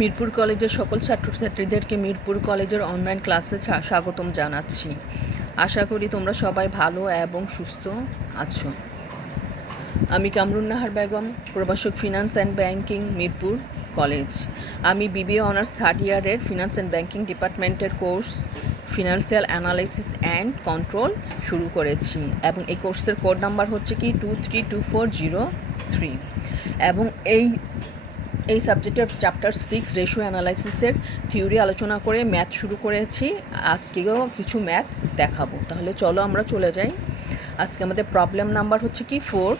মিরপুর কলেজের সকল ছাত্রছাত্রীদেরকে মিরপুর কলেজের অনলাইন ক্লাসে স্বাগতম জানাচ্ছি। আশা করি তোমরা সবাই ভালো এবং সুস্থ আছো। আমি কামরুন নাহার বেগম, প্রভাষক finance and banking, Mirpur college. আমি বিবিএ অনার্স থার্ড ইয়ারের ফিনান্স অ্যান্ড ব্যাংকিং ডিপার্টমেন্টের course financial analysis and control শুরু করেছি এবং এই কোর্সের কোড নাম্বার হচ্ছে কি 232403 এবং এই সাবজেক্টের চ্যাপ্টার 6 রেশিও অ্যানালাইসিসের থিওরি আলোচনা করে ম্যাথ শুরু করেছি। আজকেও কিছু ম্যাথ দেখাবো। তাহলে চলো আমরা চলে যাই। আজকে আমাদের প্রবলেম নাম্বার হচ্ছে কি 4,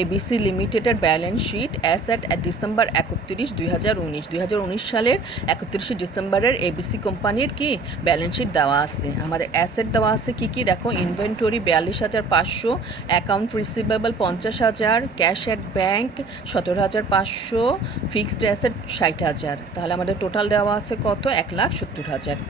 এবিসি লিমিটেডের ব্যালেন্স শিট অ্যাসেট ডিসেম্বর 31, 2019 সালের 31শে ডিসেম্বরের এবিসি কোম্পানির কি ব্যালেন্স শিট দেওয়া আছে। আমাদের অ্যাসেট দেওয়া আছে কি কি দেখো, inventory 42,500, account receivable 50,000, cash at bank 17,500, fixed asset 60,000। তাহলে আমাদের টোটাল দেওয়া আছে কত, 1,70,000।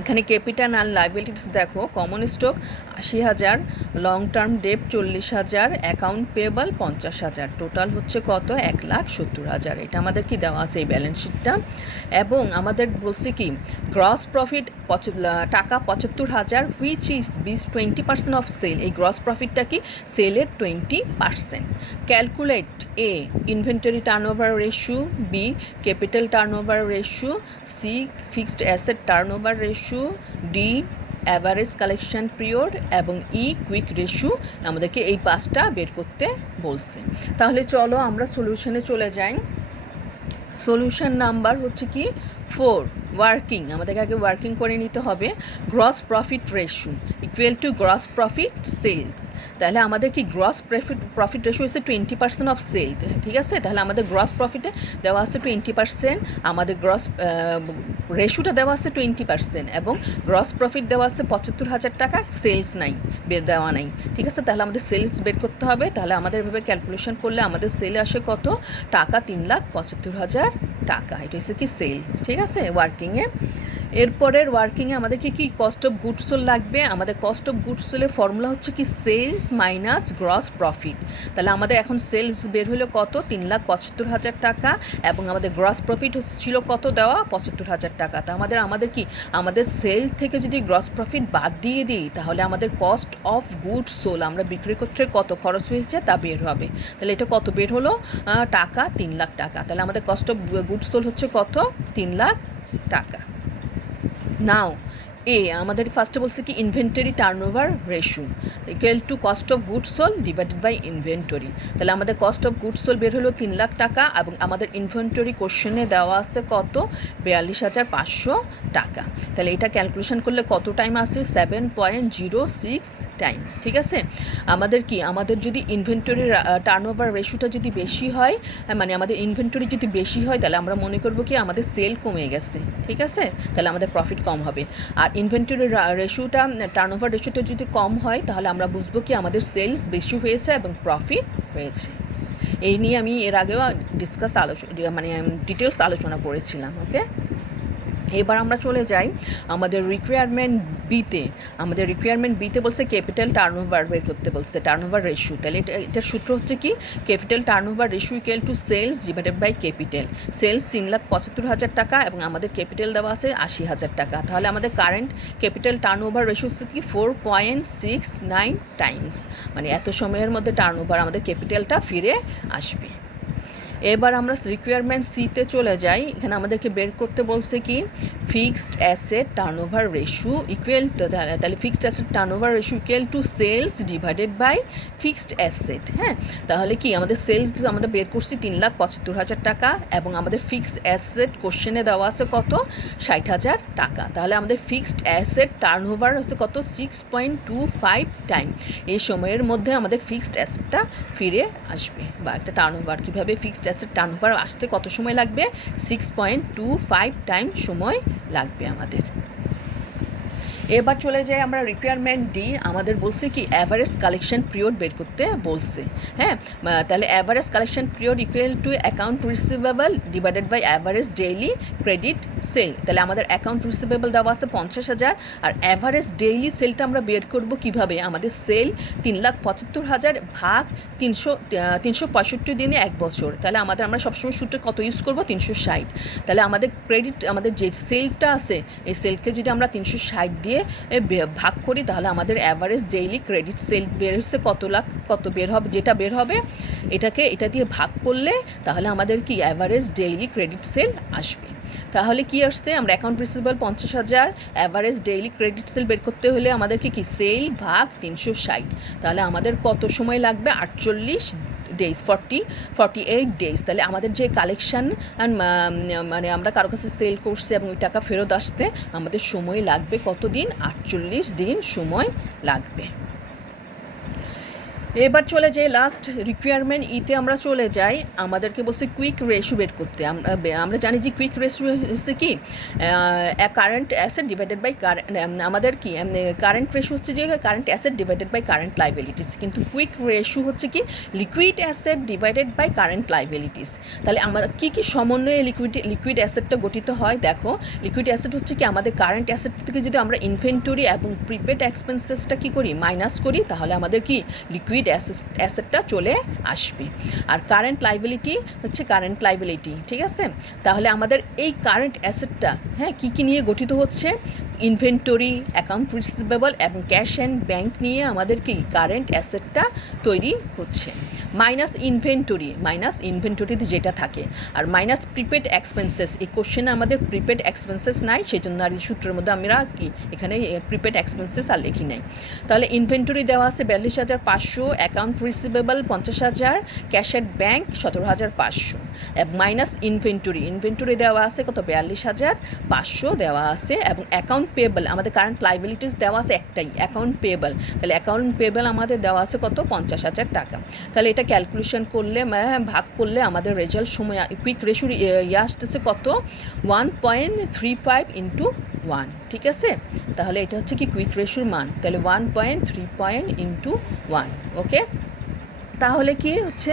এখানে ক্যাপিটাল আর লাইবিলিটিস দেখো, common stock 80,000, long term debt 40,000, account payable 50,000, total হচ্ছে কত, 1,70,000। এটা আমাদের কি দেওয়া আছে এই ব্যালেন্স শিটটা। এবং আমাদের বলছি কি গ্রস প্রফিট টাকা 75,000, হুইচ ইজ 20% অফ সেল। এই গ্রস প্রফিটটা কি সেলের 20%। Calculate A inventory turnover ratio, B capital turnover ratio, C fixed asset turnover ratio, D average collection period এবং ই কুইক রেশিও। আমাদেরকে এই 5টা বের করতে বলছে। তাহলে চলো আমরা সলিউশনে চলে যাই। সলিউশন নাম্বার হচ্ছে কি 4, ওয়ার্কিং। আমাদেরকে আগে ওয়ার্কিং করে নিতে হবে। Gross profit ratio equal to gross profit sales. তাহলে আমাদের কি গ্রস প্রফিট রেশিও হচ্ছে 20% অফ সেল, ঠিক আছে। তাহলে আমাদের গ্রস প্রফিটে দেওয়া আছে 20%, আমাদের গ্রস রেশিওটা দেওয়া আছে 20% এবং গ্রস প্রফিট দেওয়া আছে 75,000 টাকা, সেলস নাই, দেওয়া নাই, ঠিক আছে। তাহলে আমাদের সেলস বের করতে হবে। তাহলে আমাদের এভাবে ক্যালকুলেশন করলে আমাদের সেল আসে কত টাকা, 3,75,000 টাকা। এটা হচ্ছে কি সেল, ঠিক আছে, ওয়ার্কিংয়ে। এরপরের ওয়ার্কিংয়ে আমাদের কি কস্ট অফ গুডস সোল্ড লাগবে। আমাদের কস্ট অফ গুডস সোল্ডের ফর্মুলা হচ্ছে কি সেলস মাইনাস গ্রস প্রফিট। তাহলে আমাদের এখন সেলস বের হলো কত, 3,75,000 টাকা এবং আমাদের গ্রস প্রফিট ছিল কত দেওয়া, 75,000 টাকা। তা আমাদের কি আমাদের সেল থেকে যদি গ্রস প্রফিট বাদ দিয়ে দিই তাহলে আমাদের কস্ট অফ গুডস সোল্ড, আমরা বিক্রি করতে কত খরচ হয়েছে তা বের হবে। তাহলে এটা কত বের হলো, টাকা 3,00,000 টাকা। তাহলে আমাদের কস্ট অফ গুডস সোল্ড হচ্ছে কত, 3,00,000 টাকা। নাও এ আমাদের ফার্স্টে বলছে কি inventory turnover ratio equal to cost of goods sold divided by inventory. তাহলে আমাদের কস্ট অফ গুডস সোল্ড বের হলো 3,00,000 টাকা এবং আমাদের ইনভেন্টরি কোশ্চেনে দেওয়া আছে কত, 42,500 টাকা। তাহলে এটা ক্যালকুলেশন করলে কত টাইম আসে, 7.06 টাইম, ঠিক আছে। আমাদের যদি ইনভেন্টরি টার্নওভার রেশিওটা যদি বেশি হয়, মানে আমাদের ইনভেন্টরি যদি বেশি হয় তাহলে আমরা মনে করবো কি আমাদের সেল কমে গেছে, ঠিক আছে। তাহলে আমাদের প্রফিট কম হবে। আর ইনভেন্টরি রেশিওটা টার্নওভার রেশিওটা যদি কম হয় তাহলে আমরা বুঝবো কি আমাদের সেলস বেশি হয়েছে এবং প্রফিট হয়েছে। এই নিয়ে আমি এর আগেও ডিটেলস আলোচনা করেছিলাম, ওকে। এবার আমরা চলে যাই আমাদের রিকোয়ারমেন্ট বিতে। আমাদের রিকোয়ারমেন্ট বিতে বলছে ক্যাপিটাল টার্নওভার বের করতে বলছে, টার্নওভার রেশিও। তাহলে এটার সূত্র হচ্ছে কি capital turnover ratio equal to sales divided by capital. Sales 3,75,000 টাকা এবং আমাদের ক্যাপিটাল দেওয়া আছে 80,000 টাকা। তাহলে আমাদের কারেন্ট ক্যাপিটাল টার্নওভার রেশিও হচ্ছে কি 4.69 টাইমস, মানে এত সময়ের মধ্যে টার্নওভার আমাদের ক্যাপিটালটা ফিরে আসবে। এবার আমরা রিকোয়ারমেন্ট সিতে চলে যাই। এখানে আমাদেরকে বের করতে বলছে কি fixed asset turnover ratio equal to, তাহলে fixed asset turnover ratio equal to sales divided by fixed asset. হ্যাঁ, তাহলে কি আমাদের সেলস আমাদের বের করছি 3,75,000 টাকা এবং আমাদের ফিক্সড অ্যাসেট কোশ্চেনে দেওয়া আছে কত, 60,000 টাকা। তাহলে আমাদের ফিক্সড অ্যাসেট টার্নওভার হচ্ছে কত, 6.25 টাইম। এই সময়ের মধ্যে আমাদের ফিক্সড অ্যাসেটটা ফিরে আসবে বা একটা টার্নওভার কীভাবে ফিক্সড অ্যাসেট টার্নওভার আসতে কত সময় লাগবে, 6.25 টাইম সময় লাগবে আমাদের। এবার চলে যাই আমরা রিকোয়ারমেন্ট ডি। আমাদের বলছে কি অ্যাভারেজ কালেকশন পিরিয়ড বের করতে বলছে। হ্যাঁ, তাহলে average collection period equal to account receivable divided by average daily credit sale. তাহলে আমাদের অ্যাকাউন্ট রিসিভেবল দেওয়া আছে 50,000, আর অ্যাভারেজ ডেইলি সেলটা আমরা বের করব কিভাবে? আমাদের সেল 3,75,000 ভাগ 365 দিনে 1 বছর। তাহলে আমরা সবসময় সূত্র কত ইউজ করব? 360। তাহলে আমাদের আমাদের যে সেলটা আছে এই সেলকে যদি আমরা 360 দিয়ে ভাগ করি তাহলে আমাদের অ্যাভারেজ ডেইলি ক্রেডিট সেল বের হচ্ছে কত বের হবে, যেটা বের হবে এটা দিয়ে ভাগ করলে তাহলে আমাদের কি অ্যাভারেজ ডেইলি ক্রেডিট সেল আসবে। তাহলে কি আসছে? আমরা account receivable 50,000, average daily credit sell বের করতে হলে আমাদের কি সেল ভাগ 360। তাহলে আমাদের কত সময় লাগবে? 48 ডেজ, 48 ডেজ। তাহলে আমাদের যে কালেকশান মানে আমরা কারো কাছে সেল করছি এবং ওই টাকা ফেরত আসতে আমাদের সময় লাগবে কত দিন? 48 দিন সময় লাগবে। এবার চলে যাই লাস্ট রিকোয়ারমেন্ট ইতে আমরা চলে যাই। আমাদেরকে বলছে কুইক রেশিও বের করতে। আমরা জানি যে কুইক রেশিও হচ্ছে কি কারেন্ট অ্যাসেট ডিভাইডেড বাই আমাদের কি কারেন্ট রেশিও হচ্ছে যে current asset divided by current liabilities, কিন্তু কুইক রেশিও হচ্ছে কি liquid asset divided by current liabilities. তাহলে আমরা কী সমন্বয়ে লিকুইড অ্যাসেটটা গঠিত হয়? দেখো, লিকুইড অ্যাসেট হচ্ছে কি আমাদের কারেন্ট অ্যাসেট থেকে যদি আমরা ইনভেন্টরি এবং প্রিপেড এক্সপেন্সেসটা কী করি? মাইনাস করি, তাহলে আমাদের কি লিকুইড অ্যাসেটটা চলে আসবে। আর কারেন্ট লাইবিলিটি হচ্ছে কারেন্ট লাইবিলিটি, ঠিক আছে? তাহলে আমাদের এই কারেন্ট অ্যাসেটটা কী নিয়ে গঠিত হচ্ছে? ইনভেন্টরি, অ্যাকাউন্ট রিসিভেবল এবং ক্যাশ অ্যান্ড ব্যাংক নিয়ে আমাদের কি কারেন্ট অ্যাসেটটা তৈরি হচ্ছে। মাইনাস ইনভেন্টরিতে যেটা থাকে, আর মাইনাস প্রিপেড এক্সপেন্সেস। এই কোশ্চেনে আমাদের প্রিপেড এক্সপেন্সেস নাই, সেই জন্য আর এই সূত্রের মধ্যে আমরা কি এখানে প্রিপেড এক্সপেন্সেস আর লিখি নাই। তাহলে ইনভেন্টরি দেওয়া আছে 42,500, account receivable 50,000, cash at bank 17,500, minus inventory দেওয়া আছে কত? 42,500 দেওয়া আছে, এবং অ্যাকাউন্ট পেয়েবল আমাদের কারেন্ট লাইবিলিটিস দেওয়া আছে একটাই, অ্যাকাউন্ট পেয়েবল। তাহলে অ্যাকাউন্ট পেয়েবল আমাদের দেওয়া আছে কত? 50,000 টাকা। তাহলে এটা ক্যালকুলেশন করলে ভাগ করলে আমাদের রেজাল্ট সময় কুইক রেশিও আসতেছে কত? 1.35 × 1, ঠিক আছে? তাহলে এটা হচ্ছে কি কুইক রেশিওর মান। তাহলে 1.35 × 1, ওকে? তাহলে কি হচ্ছে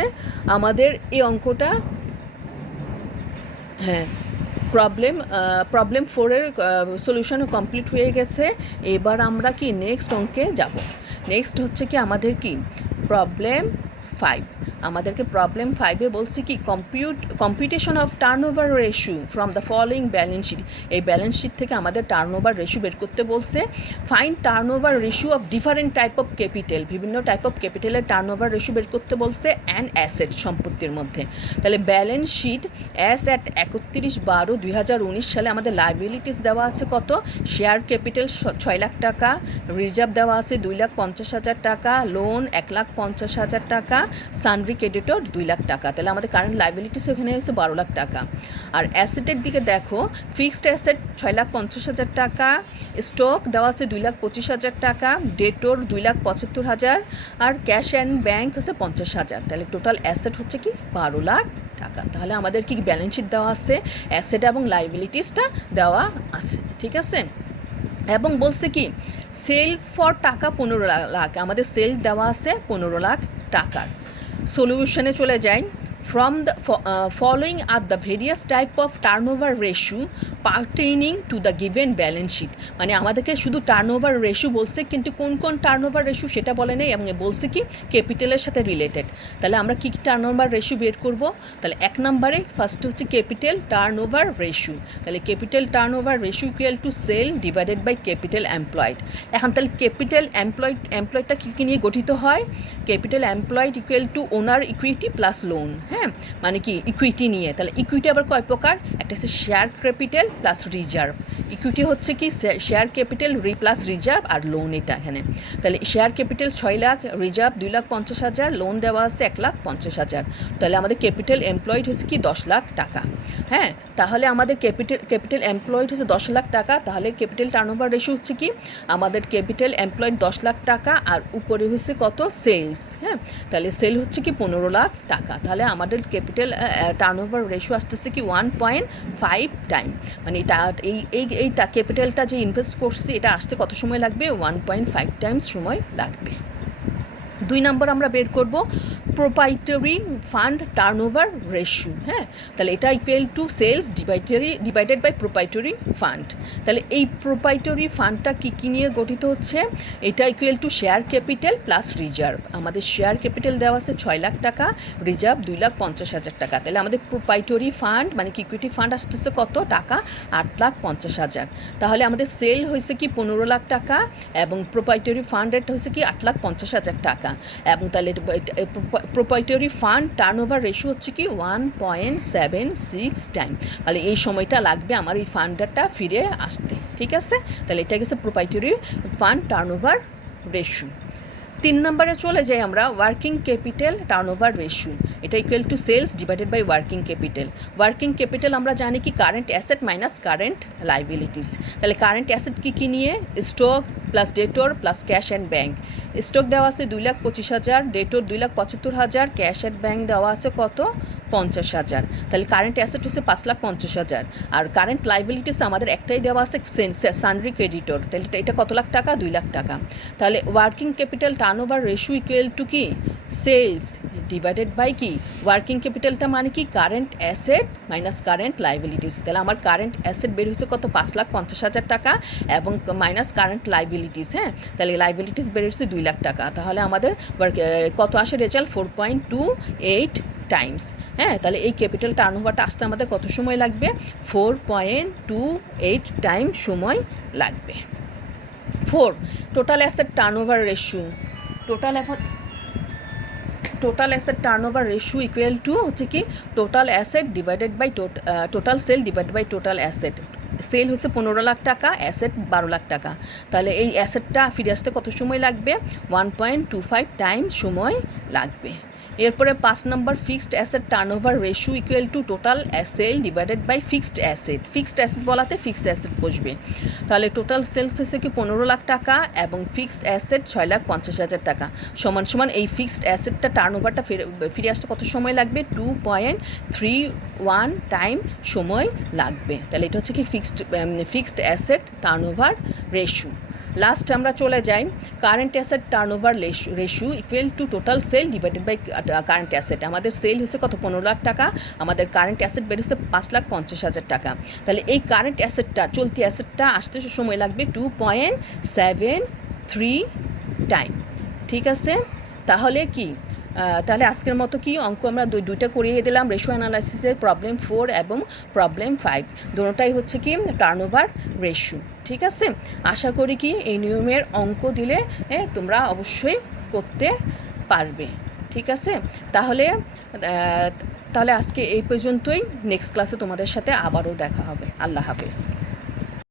আমাদের এই অঙ্কটা প্রবলেম 4-এর সলিউশনও কমপ্লিট হয়ে গেছে। এবার আমরা কি নেক্সট অঙ্কে যাব। নেক্সট হচ্ছে কি আমাদের কি প্রবলেম 5। আমাদেরকে প্রবলেম 5-এ বলছি কি computation of turnover ratio from the following balance sheet. এই ব্যালেন্স শিট থেকে আমাদের টার্নওভার রেশিও বের করতে বলছে। Find turnover ratio of different type of capital, বিভিন্ন টাইপ অফ ক্যাপিটালের টার্নওভার রেশিও বের করতে বলছে অ্যান্ড অ্যাসেট, সম্পত্তির মধ্যে। তাহলে ব্যালেন্স শিট অ্যাজ অ্যাট 31/12/2019 সালে আমাদের লাইবিলিটিস দেওয়া আছে কত? শেয়ার ক্যাপিটাল 6 লাখ টাকা, রিজার্ভ দেওয়া আছে 2,50,000 টাকা, লোন 1,50,000 টাকা, সানরি ক্রেডিটর 2 লাখ টাকা। তাহলে আমাদের কারেন্ট লাইবিলিটিস এখানে হচ্ছে 12 লাখ টাকা। আর অ্যাসেটের দিকে দেখো, ফিক্সড অ্যাসেট 6,50,000 টাকা, স্টক দেওয়া আছে 2,25,000 টাকা, ডেটর 2,75,000, আর ক্যাশ অ্যান্ড ব্যাংক হচ্ছে 50,000। তাহলে টোটাল অ্যাসেট হচ্ছে কি 12 লাখ টাকা। তাহলে আমাদের কি ব্যালেন্স শিট দেওয়া আছে, অ্যাসেট এবং লাইবিলিটিসটা দেওয়া আছে, ঠিক আছে? এবং বলছে কি সেলস ফর টাকা 15 লাখ, আমাদের সেল দেওয়া আছে 15 লাখ টাকার। সলিউশনে চলে যাই। From the following are the various type of turnover ratio pertaining to the given balance sheet। মানে আমাদেরকে শুধু টার্নওভার রেশিও বলছে, কিন্তু কোন কোন টার্নওভার রেশিও সেটা বলে নেই, এবং বলছে কি ক্যাপিটালের সাথে রিলেটেড। তাহলে আমরা কী টার্নওভার রেশিও বের করব? তাহলে 1 নম্বরে ফার্স্ট হচ্ছে ক্যাপিটাল টার্নওভার রেশিও। তাহলে capital turnover ratio equal to sale divided by capital employed. এখন তাহলে ক্যাপিটাল এমপ্লয়েডটা কী নিয়ে গঠিত হয়? Capital employed equal to owner equity plus loan. মানে কি ইকুইটি নিয়ে। তাহলে ইকুইটি আবার কয় প্রকার? একটা হচ্ছে share capital plus reserve. Equity হচ্ছে কি শেয়ার ক্যাপিটাল প্লাস রিজার্ভ, আর লোন এটা এখানে। তাহলে share capital 6 lakh, reserve 2,50,000, loan দেওয়া আছে 1,50,000। তাহলে আমাদের ক্যাপিটাল এমপ্লয়েড হচ্ছে কি 10 লাখ টাকা। তাহলে আমাদের ক্যাপিটাল এমপ্লয়েড হচ্ছে 10 লাখ টাকা। তাহলে ক্যাপিটাল টার্নওভার রেশিও হচ্ছে কি আমাদের ক্যাপিটাল এমপ্লয়েড 10 লাখ টাকা, আর উপরে হচ্ছে কত? সেলস। তাহলে সেল হচ্ছে কি 15 লাখ টাকা। তাহলে আমাদের আমাদের ক্যাপিটাল টার্নওভার রেশিও আসতেছে কি 1.5 টাইম, মানে এটা এইটা ক্যাপিটালটা যে ইনভেস্ট করছি এটা আসতে কত সময় লাগবে, 1.5 টাইমস সময় লাগবে। 2 নম্বর আমরা বের করব প্রোপাইটরি ফান্ড টার্নওভার রেশিও। হ্যাঁ, তাহলে এটা equal to sales divided by proprietary fund. তাহলে এই প্রোপাইটরি ফান্ডটা কী নিয়ে গঠিত হচ্ছে, এটা equal to share capital plus reserve. আমাদের শেয়ার ক্যাপিটাল দেওয়া আছে 6 লাখ টাকা, রিজার্ভ 2,50,000 টাকা। তাহলে আমাদের প্রোপাইটরি ফান্ড মানে কি ইকুইটি ফান্ড আসতেছে কত টাকা, 8,50,000। তাহলে আমাদের সেল হয়েছে কি 15 লাখ টাকা এবং প্রোপাইটরি ফান্ড রেট হয়েছে কি 8,50,000 টাকা। এবং তাহলে প্রোপাইটরি ফান্ড টার্নওভার রেশিও হচ্ছে কি 1.76 টাইম। তাহলে এই সময়টা লাগবে আমার এই ফান্ডটা ফিরে আসতে। ঠিক আছে, তাহলে এটা গেছে প্রোপাইটরি ফান্ড টার্নওভার রেশিও। 3 নম্বরে চলে যাই আমরা, ওয়ার্কিং ক্যাপিটাল টার্নওভার রেশিও। এটা equal to sales divided by working capital. Working capital আমরা জানি কি current asset minus current liabilities. তাহলে কারেন্ট অ্যাসেট কী নিয়ে, stock plus debtor plus cash and bank. Stock দেওয়া আছে 2,25,000, ডেটর 2,75,000, ক্যাশ অ্যান্ড ব্যাঙ্ক দেওয়া আছে কত, 50,000। তাহলে কারেন্ট অ্যাসেট হচ্ছে 5,50,000 আর কারেন্ট লাইবিলিটিস আমাদের একটাই দেওয়া আছে সানরি ক্রেডিটর। তাহলে এটা কত লাখ টাকা, 2 লাখ টাকা। তাহলে working capital turnover ratio equal two কি সেলস ডিভাইডেড বাই কি ওয়ার্কিং ক্যাপিটালটা মানে কি current asset minus current liabilities. তাহলে আমার কারেন্ট অ্যাসেট বের হয়েছে কত, 5,50,000 টাকা এবং মাইনাস কারেন্ট লাইবিলিটিস। হ্যাঁ, তাহলে লাইবিলিটিস বের হয়েছে 2 লাখ টাকা। তাহলে আমাদের কত আসে রেজাল্ট, 4.28 টাইমস। হ্যাঁ, তাহলে এই ক্যাপিটাল টার্নওভারটা আসতে আমাদের কত সময় লাগবে, 4.28 টাইম সময় লাগবে। 4 total asset turnover ratio. Total asset turnover ratio equal to হচ্ছে কি total asset divided by total sale divided by total asset. Sale হচ্ছে 15 লাখ টাকা, অ্যাসেট 12 লাখ টাকা। তাহলে এই অ্যাসেটটা ফিরে আসতে কত সময় লাগবে, 1.25 টাইম সময় লাগবে। এরপরে 5 নম্বর fixed asset turnover ratio equal to total sale divided by fixed asset. Fixed asset বলাতে ফিক্সড অ্যাসেট বসবে। তাহলে টোটাল সেলস হচ্ছে কি 15 লাখ টাকা এবং ফিক্সড অ্যাসেট 6,50,000 টাকা সমান এই ফিক্সড অ্যাসেটটা টার্নওভারটা ফিরে আসতে কত সময় লাগবে, 2.31 টাইম সময় লাগবে। তাহলে এটা হচ্ছে কি fixed asset turnover ratio. Last আমরা চলে যাই current asset turnover ratio equal to total sale divided by current asset. আমাদের সেল হচ্ছে কত, 15 লাখ টাকা, আমাদের কারেন্ট অ্যাসেট বেরোচ্ছে 5,50,000 টাকা। তাহলে এই কারেন্ট অ্যাসেটটা চলতি অ্যাসেটটা আসতে সময় লাগবে 2.73 টাইম। ঠিক আছে, তাহলে কি তাহলে আজকের মতো কি অঙ্ক আমরা দুইটা করিয়ে দিলাম, রেশিও অ্যানালাইসিসের প্রবলেম 4 এবং প্রবলেম 5, দুটোটাই হচ্ছে কি টার্নওভার রেশিও। ঠিক আছে, আশা করি কি এই নিয়মের অঙ্ক দিলে তোমরা অবশ্যই করতে পারবে। ঠিক আছে, তাহলে আজকে এই পর্যন্তই। নেক্সট ক্লাসে তোমাদের সাথে আবারও দেখা হবে। আল্লাহ হাফেজ।